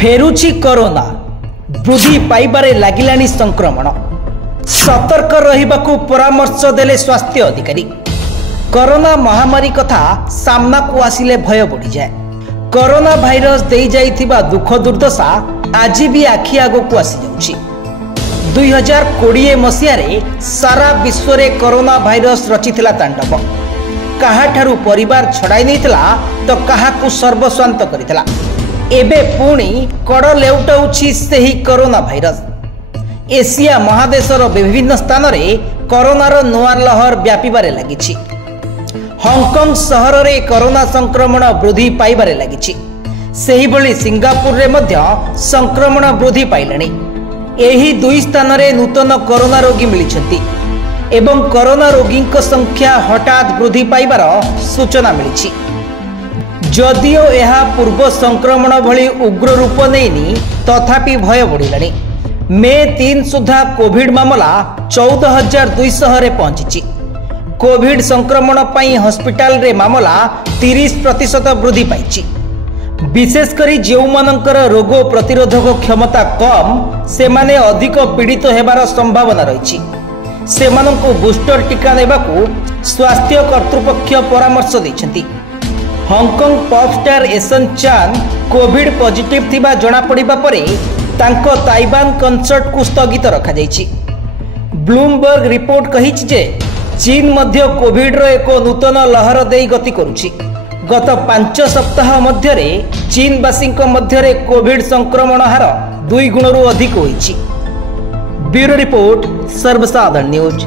फेरुची corona वृद्धि पाइबारे लागिलानी संक्रमण सतर्क रहिबाकू परामर्श देले स्वास्थ्य अधिकारी। कोरोना महामारी कथा सामना को आसिले भय बढ़ी जाए। कोरोना भाइरस दे जाइथिबा दुख दुर्दशा आज भी आखि आगो को आसी जाउछि। 2020 मसीहारे सारा विश्व रे कोरोना भाइरस रचिथिला तांडव। काहाठारू परिवार छड़ाई नैथिला तो काहाकू सर्वस्वांत करिथिला। एबे पुणी कड़ लेउटाउछि सेही कोरोना भाइरस। एशिया महादेशर विभिन्न स्थान रे कोरोनार नुआ लहर व्यापीबारे लागिछि। हांगकांग सहर रे कोरोना संक्रमण वृद्धि पाइबारे लागिछि। सेही भली सिंगापुर रे मध्य संक्रमण वृद्धि पाइलानी। एही दुई स्थान रे नूतन कोरोना रोगी मिलिछन्ति एवं कोरोना रोगी संख्या हठात वृद्धि पाइबार सूचना मिलिछि। जदिओ यह पूर्व संक्रमण भली उग्र रूप नैनी तथापि भय बढ़िलानी। मे 3 सुधा कोविड मामला 14,200 रे पहुंची। कोविड संक्रमण पाई हॉस्पिटल रे मामला 30% वृद्धि पाइछि। विशेषकर जो मानकर रोग प्रतिरोधक क्षमता कम से माने अधिक पीड़ित हेबार संभावना रही। सेमानंकु बूस्टर टीका नेबाकू स्वास्थ्य कर्तृपक्ष परामर्श दैछन्ति। हांगकांग पॉपस्टार एसन चान कोविड पॉजिटिव थिबा जणा पड़िबा परे तांको ताइवान कनसर्ट को स्थगित रखा जाइछि। ब्लूमबर्ग रिपोर्ट कहिछि जे चीन मध्य कोविड रो एक नूतन लहर देई गति करुछि। गत 5 सप्ताह मध्य रे चीनवासी मध्य रे कोविड संक्रमण हार 2 गुणरू अधिक होइछि। ब्यूरो रिपोर्ट सर्वसाधारण न्यूज।